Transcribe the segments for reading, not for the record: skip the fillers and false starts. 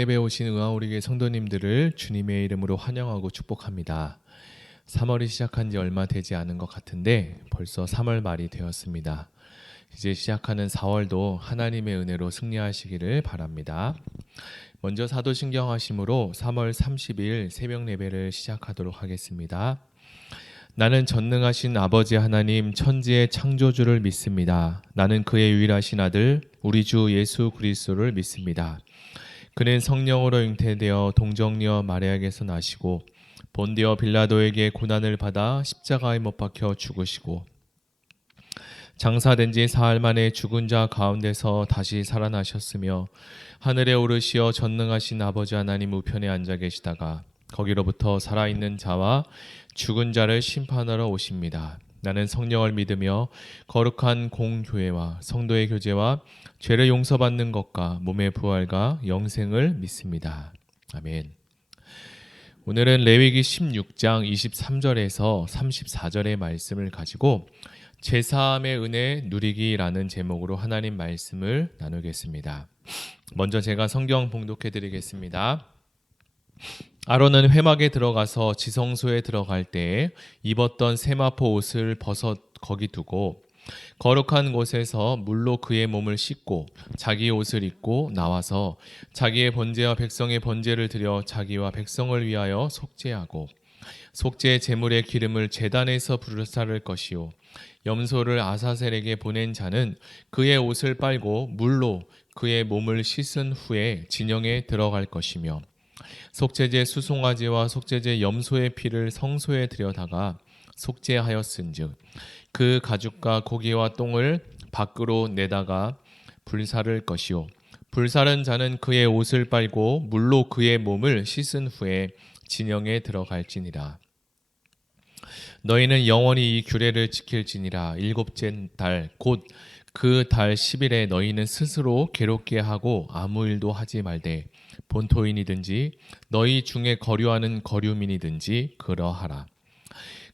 성례배에 오신 의아오리교회 성도님들을 주님의 이름으로 환영하고 축복합니다. 3월이 시작한 지 얼마 되지 않은 것 같은데 벌써 3월 말이 되었습니다. 이제 시작하는 4월도 하나님의 은혜로 승리하시기를 바랍니다. 먼저 사도신경 하심으로 3월 30일 새벽 예배를 시작하도록 하겠습니다. 나는 전능하신 아버지 하나님 천지의 창조주를 믿습니다. 나는 그의 유일하신 아들 우리 주 예수 그리스도를 믿습니다. 그는 성령으로 잉태되어 동정녀 마리아에게서 나시고 본디오 빌라도에게 고난을 받아 십자가에 못 박혀 죽으시고 장사된 지 사흘 만에 죽은 자 가운데서 다시 살아나셨으며 하늘에 오르시어 전능하신 아버지 하나님 우편에 앉아 계시다가 거기로부터 살아있는 자와 죽은 자를 심판하러 오십니다. 나는 성령을 믿으며 거룩한 공교회와 성도의 교제와 죄를 용서받는 것과 몸의 부활과 영생을 믿습니다. 아멘. 오늘은 레위기 16장 23절에서 34절의 말씀을 가지고 제사함의 은혜 누리기라는 제목으로 하나님 말씀을 나누겠습니다. 먼저 제가 성경 봉독해 드리겠습니다. 아론은 회막에 들어가서 지성소에 들어갈 때 입었던 세마포 옷을 벗어 거기 두고 거룩한 곳에서 물로 그의 몸을 씻고 자기 옷을 입고 나와서 자기의 번제와 백성의 번제를 드려 자기와 백성을 위하여 속죄하고 속죄 제물의 기름을 제단에서 불사를 것이요 염소를 아사셀에게 보낸 자는 그의 옷을 빨고 물로 그의 몸을 씻은 후에 진영에 들어갈 것이며 속죄제 수송아지와 속죄제 염소의 피를 성소에 들여다가 속죄하였은즉 그 가죽과 고기와 똥을 밖으로 내다가 불사를 것이요 불사른 자는 그의 옷을 빨고 물로 그의 몸을 씻은 후에 진영에 들어갈지니라. 너희는 영원히 이 규례를 지킬지니라. 일곱째 달 곧 그 달 10일에 너희는 스스로 괴롭게 하고 아무 일도 하지 말되 본토인이든지 너희 중에 거류하는 거류민이든지 그러하라.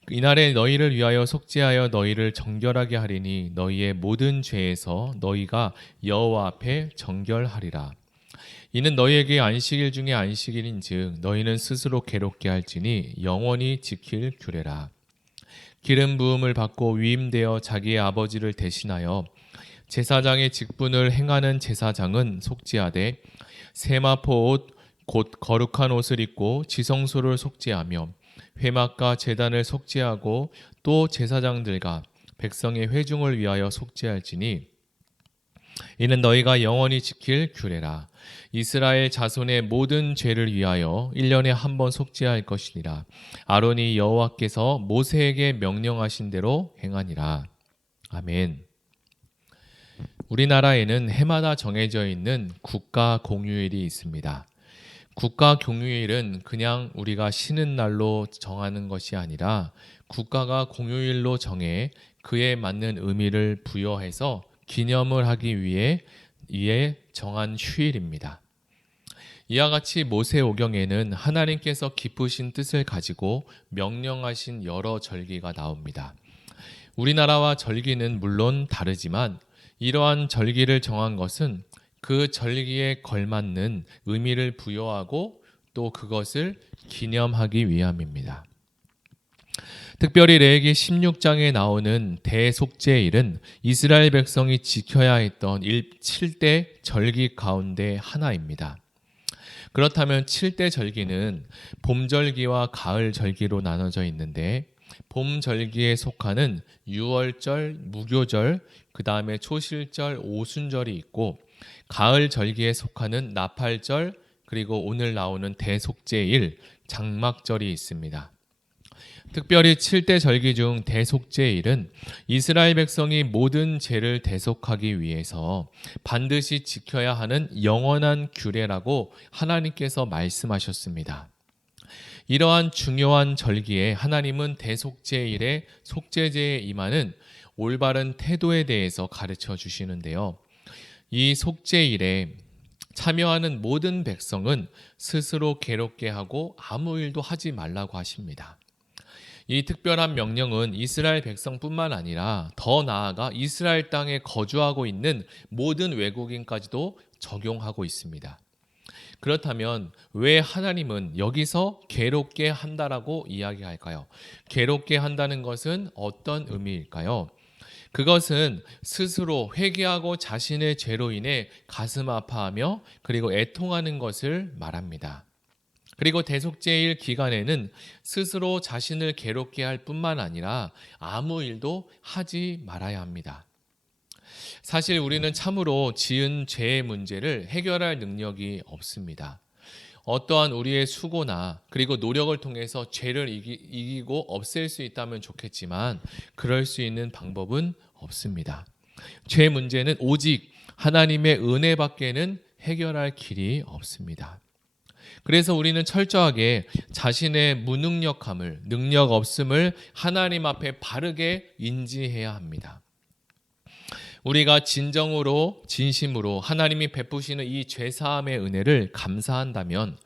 이날에 너희를 위하여 속죄하여 너희를 정결하게 하리니 너희의 모든 죄에서 너희가 여호와 앞에 정결하리라. 이는 너희에게 안식일 중에 안식일인즉 너희는 스스로 괴롭게 할지니 영원히 지킬 규례라. 기름 부음을 받고 위임되어 자기의 아버지를 대신하여 제사장의 직분을 행하는 제사장은 속죄하되 세마포 옷 곧 거룩한 옷을 입고 지성소를 속죄하며 회막과 제단을 속죄하고 또 제사장들과 백성의 회중을 위하여 속죄할지니 이는 너희가 영원히 지킬 규례라. 이스라엘 자손의 모든 죄를 위하여 1년에 한 번 속죄할 것이니라. 아론이 여호와께서 모세에게 명령하신 대로 행하니라. 아멘. 우리나라에는 해마다 정해져 있는 국가 공휴일이 있습니다. 국가 공휴일은 그냥 우리가 쉬는 날로 정하는 것이 아니라 국가가 공휴일로 정해 그에 맞는 의미를 부여해서 기념을 하기 위해 정한 휴일입니다. 이와 같이 모세오경에는 하나님께서 깊으신 뜻을 가지고 명령하신 여러 절기가 나옵니다. 우리나라와 절기는 물론 다르지만 이러한 절기를 정한 것은 그 절기에 걸맞는 의미를 부여하고 또 그것을 기념하기 위함입니다. 특별히 레위기 16장에 나오는 대속죄일은 이스라엘 백성이 지켜야 했던 7대 절기 가운데 하나입니다. 그렇다면 7대 절기는 봄절기와 가을절기로 나눠져 있는데 봄절기에 속하는 유월절, 무교절, 그 다음에 초실절, 오순절이 있고 가을절기에 속하는 나팔절, 그리고 오늘 나오는 대속죄일, 장막절이 있습니다. 특별히 7대 절기 중 대속죄일은 이스라엘 백성이 모든 죄를 대속하기 위해서 반드시 지켜야 하는 영원한 규례라고 하나님께서 말씀하셨습니다. 이러한 중요한 절기에 하나님은 대속죄일에 속죄제에 임하는 올바른 태도에 대해서 가르쳐 주시는데요. 이 속죄일에 참여하는 모든 백성은 스스로 괴롭게 하고 아무 일도 하지 말라고 하십니다. 이 특별한 명령은 이스라엘 백성뿐만 아니라 더 나아가 이스라엘 땅에 거주하고 있는 모든 외국인까지도 적용하고 있습니다. 그렇다면 왜 하나님은 여기서 괴롭게 한다라고 이야기할까요? 괴롭게 한다는 것은 어떤 의미일까요? 그것은 스스로 회개하고 자신의 죄로 인해 가슴 아파하며 그리고 애통하는 것을 말합니다. 그리고 대속죄일 기간에는 스스로 자신을 괴롭게 할 뿐만 아니라 아무 일도 하지 말아야 합니다. 사실 우리는 참으로 지은 죄의 문제를 해결할 능력이 없습니다. 어떠한 우리의 수고나 그리고 노력을 통해서 죄를 이기고 없앨 수 있다면 좋겠지만 그럴 수 있는 방법은 없습니다. 죄 문제는 오직 하나님의 은혜밖에는 해결할 길이 없습니다. 그래서 우리는 철저하게 자신의 무능력함을, 능력 없음을 하나님 앞에 바르게 인지해야 합니다. 우리가 진정으로 진심으로 하나님이 베푸시는 이 죄사함의 은혜를 감사한다면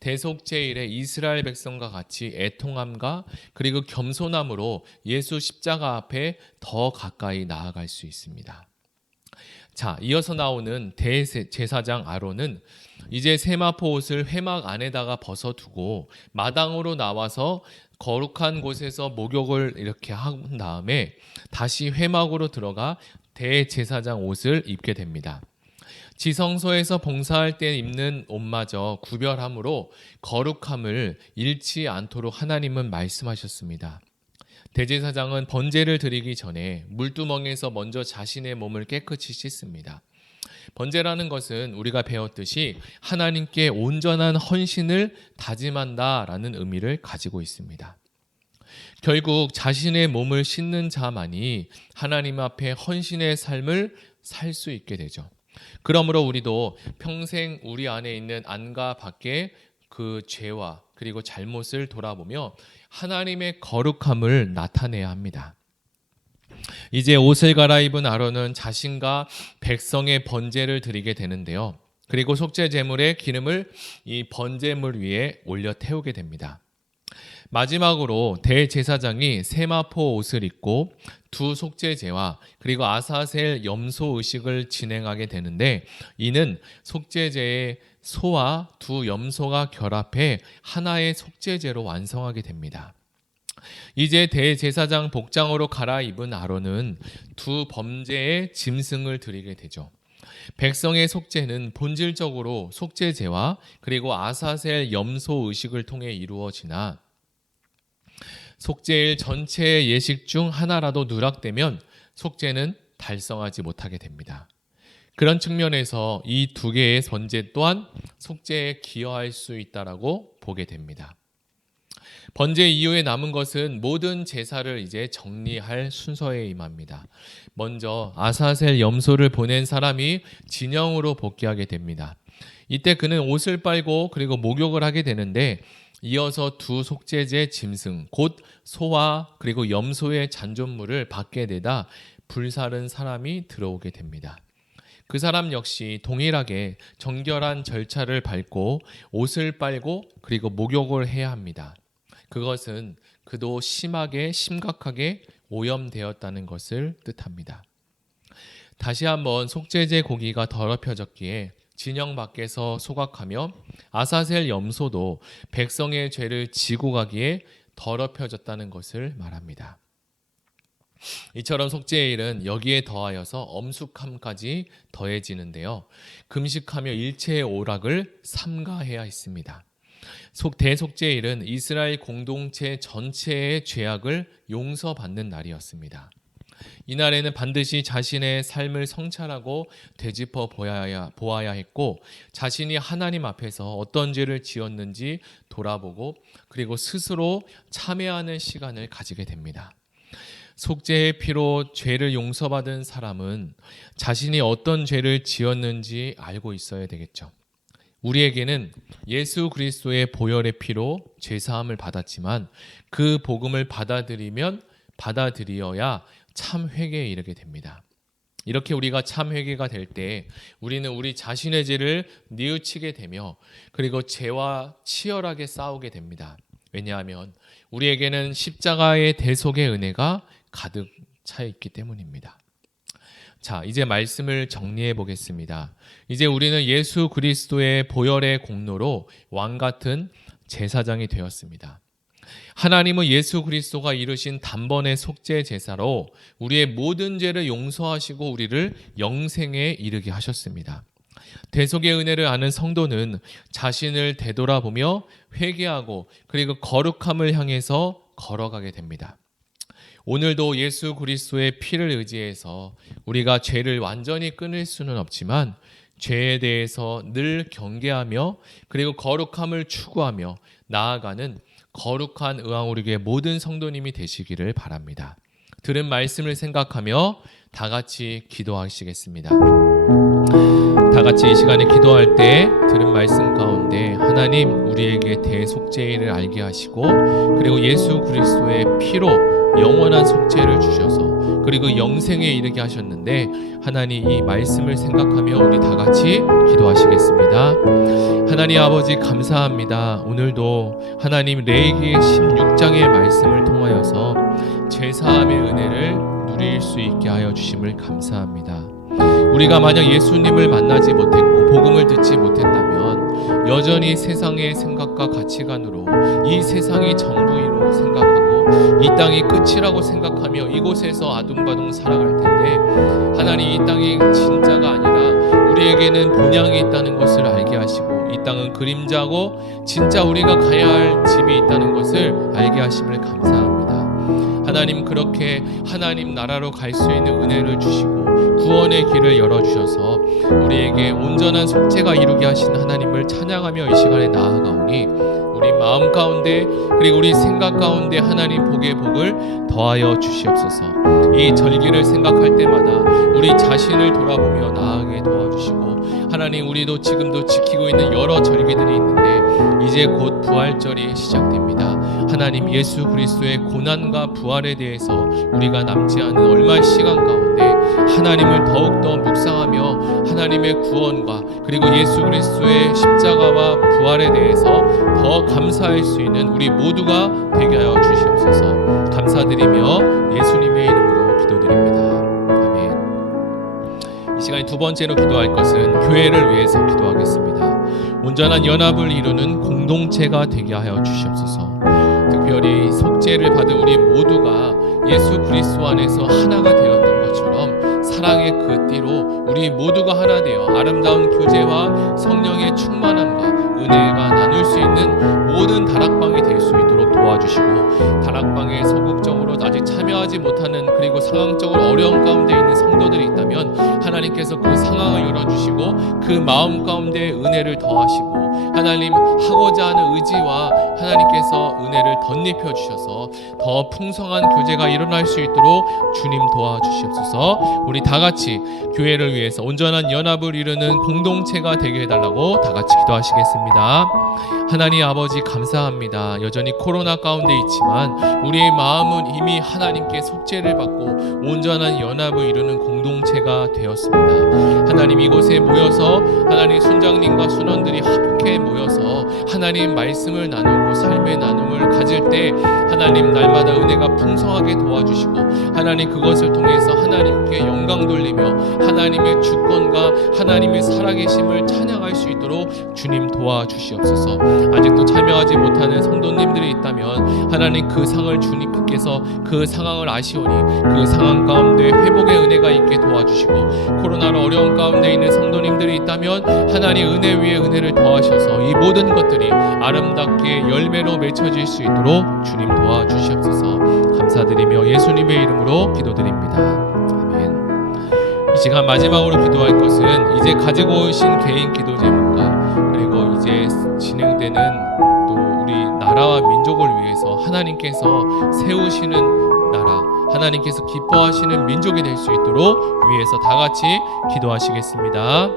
대속죄일에 이스라엘 백성과 같이 애통함과 그리고 겸손함으로 예수 십자가 앞에 더 가까이 나아갈 수 있습니다. 자, 이어서 나오는 대제사장 아론은 이제 세마포 옷을 회막 안에다가 벗어두고 마당으로 나와서 거룩한 곳에서 목욕을 이렇게 한 다음에 다시 회막으로 들어가 대제사장 옷을 입게 됩니다. 지성소에서 봉사할 때 입는 옷마저 구별함으로 거룩함을 잃지 않도록 하나님은 말씀하셨습니다. 대제사장은 번제를 드리기 전에 물두멍에서 먼저 자신의 몸을 깨끗이 씻습니다. 번제라는 것은 우리가 배웠듯이 하나님께 온전한 헌신을 다짐한다라는 의미를 가지고 있습니다. 결국 자신의 몸을 씻는 자만이 하나님 앞에 헌신의 삶을 살 수 있게 되죠. 그러므로 우리도 평생 우리 안에 있는 안과 밖의 그 죄와 그리고 잘못을 돌아보며 하나님의 거룩함을 나타내야 합니다. 이제 옷을 갈아입은 아론은 자신과 백성의 번제를 드리게 되는데요. 그리고 속죄 제물의 기름을 이 번제물 위에 올려 태우게 됩니다. 마지막으로 대제사장이 세마포 옷을 입고 두 속죄제와 그리고 아사셀 염소 의식을 진행하게 되는데 이는 속죄제의 소와 두 염소가 결합해 하나의 속죄제로 완성하게 됩니다. 이제 대제사장 복장으로 갈아입은 아론은 두 범죄의 짐승을 드리게 되죠. 백성의 속죄는 본질적으로 속죄제와 그리고 아사셀 염소 의식을 통해 이루어지나 속죄일 전체의 예식 중 하나라도 누락되면 속죄는 달성하지 못하게 됩니다. 그런 측면에서 이 두 개의 번제 또한 속죄에 기여할 수 있다라고 보게 됩니다. 번제 이후에 남은 것은 모든 제사를 이제 정리할 순서에 임합니다. 먼저 아사셀 염소를 보낸 사람이 진영으로 복귀하게 됩니다. 이때 그는 옷을 빨고 그리고 목욕을 하게 되는데 이어서 두 속죄제 짐승 곧 소와 그리고 염소의 잔존물을 밖에 내다 불사른 사람이 들어오게 됩니다. 그 사람 역시 동일하게 정결한 절차를 밟고 옷을 빨고 그리고 목욕을 해야 합니다. 그것은 그도 심각하게 오염되었다는 것을 뜻합니다. 다시 한번 속죄제 고기가 더럽혀졌기에 진영 밖에서 소각하며 아사셀 염소도 백성의 죄를 지고 가기에 더럽혀졌다는 것을 말합니다. 이처럼 속죄일은 여기에 더하여서 엄숙함까지 더해지는데요. 금식하며 일체의 오락을 삼가해야 했습니다. 대속죄일은 이스라엘 공동체 전체의 죄악을 용서받는 날이었습니다. 이날에는 반드시 자신의 삶을 성찰하고 되짚어 보아야 했고 자신이 하나님 앞에서 어떤 죄를 지었는지 돌아보고 그리고 스스로 참회하는 시간을 가지게 됩니다. 속죄의 피로 죄를 용서받은 사람은 자신이 어떤 죄를 지었는지 알고 있어야 되겠죠. 우리에게는 예수 그리스도의 보혈의 피로 죄사함을 받았지만 그 복음을 받아들여야 참 회개에 이르게 됩니다. 이렇게 우리가 참 회개가 될 때 우리는 우리 자신의 죄를 뉘우치게 되며 그리고 죄와 치열하게 싸우게 됩니다. 왜냐하면 우리에게는 십자가의 대속의 은혜가 가득 차 있기 때문입니다. 자, 이제 말씀을 정리해 보겠습니다. 이제 우리는 예수 그리스도의 보혈의 공로로 왕 같은 제사장이 되었습니다. 하나님은 예수 그리스도가 이루신 단번의 속죄 제사로 우리의 모든 죄를 용서하시고 우리를 영생에 이르게 하셨습니다. 대속의 은혜를 아는 성도는 자신을 되돌아보며 회개하고 그리고 거룩함을 향해서 걸어가게 됩니다. 오늘도 예수 그리스도의 피를 의지해서 우리가 죄를 완전히 끊을 수는 없지만 죄에 대해서 늘 경계하며 그리고 거룩함을 추구하며 나아가는 거룩한 의왕우리교회 모든 성도님이 되시기를 바랍니다. 들은 말씀을 생각하며 다 같이 기도하시겠습니다. 다 같이 이 시간에 기도할 때 들은 말씀 가운데 하나님 우리에게 대속죄를 알게 하시고 그리고 예수 그리스도의 피로 영원한 속죄를 주셔서 그리고 영생에 이르게 하셨는데 하나님 이 말씀을 생각하며 우리 다 같이 기도하시겠습니다. 하나님 아버지 감사합니다. 오늘도 하나님 레위기 16장의 말씀을 통하여서 죄사함의 은혜를 누릴 수 있게 하여 주심을 감사합니다. 우리가 만약 예수님을 만나지 못했고 복음을 듣지 못했다면 여전히 세상의 생각과 가치관으로 이 세상이 전부이라고 생각하고 이 땅이 끝이라고 생각하며 이곳에서 아둥바둥 살아갈 텐데 하나님 이 땅이 진짜가 아니라 우리에게는 본향이 있다는 것을 알게 하시고 이 땅은 그림자고 진짜 우리가 가야 할 집이 있다는 것을 알게 하심을 감사합니다. 하나님 그렇게 하나님 나라로 갈 수 있는 은혜를 주시고 구원의 길을 열어주셔서 우리에게 온전한 속죄가 이루게 하신 하나님을 찬양하며 이 시간에 나아가오니 우리 마음 가운데 그리고 우리 생각 가운데 하나님 복의 복을 더하여 주시옵소서. 이 절기를 생각할 때마다 우리 자신을 돌아보며 나아가게 도와주시고 하나님 우리도 지금도 지키고 있는 여러 절기들이 있는데 이제 곧 부활절이 시작됩니다. 하나님 예수 그리스도의 고난과 부활에 대해서 우리가 남지 않은 얼마 시간 가운데 하나님을 더욱더 묵상하며 하나님의 구원과 그리고 예수 그리스도의 십자가와 부활에 대해서 더 감사할 수 있는 우리 모두가 되게 하여 주시옵소서. 감사드리며 예수님의 이름으로 기도드립니다. 아멘. 이 시간에 두 번째로 기도할 것은 교회를 위해서 기도하겠습니다. 온전한 연합을 이루는 공동체가 되게 하여 주시옵소서. 특별히 속죄를 받은 우리 모두가 예수 그리스도 안에서 하나가 되었던 것처럼 사랑의 그 띠로 우리 모두가 하나 되어 아름다운 교제와 성령의 충만함과 은혜가 나눌 수 있는 모든 다락방이 될 수 있도록 도와주시고 다락방에 소극적으로 아직 참여하지 못하는 그리고 상황적으로 어려운 가운데 있는 성도들이 있다면 하나님께서 그 상황을 열어주시고 그 마음 가운데 은혜를 더하시고 하나님 하고자 하는 의지와 하나님께서 은혜를 덧입혀 주셔서 더 풍성한 교제가 일어날 수 있도록 주님 도와주시옵소서. 우리 다 같이 교회를 위해서 온전한 연합을 이루는 공동체가 되게 해달라고 다 같이 기도하시겠습니다. 하나님 아버지 감사합니다. 여전히 코로나 가운데 있지만 우리의 마음은 이미 하나님께 속죄를 받고 온전한 연합을 이루는 공동체가 되었습니다. 하나님 이곳에 모여서 하나님 순장님과 순원들이 함께 모여서 하나님 말씀을 나누고 삶의 나눔을 가질 때 하나님 날마다 은혜가 풍성하게 도와주시고 하나님 그것을 통해서 하나님께 영광 돌리며 하나님의 주권과 하나님의 살아계심을 찬양할 수 있도록 주님 도와주시옵소서. 아직도 참여하지 못하는 성도님들이 있다면 하나님 그 상을 주님께서 그 상황을 아시오니 그 상황 가운데 회복의 은혜가 있게 도와주시고 코로나로 어려운 가운데 있는 성도님들이 있다면 하나님 은혜 위에 은혜를 더하셔서 이 모든 것들이 아름답게 열매로 맺혀질 수 있도록 주님 도와주시옵소서. 감사드리며 예수님의 이름으로 기도드립니다. 아멘. 이 시간 마지막으로 기도할 것은 이제 가지고 오신 개인 기도 제목과 그리고 이제 진행되는 또 우리 나라와 민족을 위해서 하나님께서 세우시는 나라 하나님께서 기뻐하시는 민족이 될 수 있도록 위해서 다 같이 기도하시겠습니다.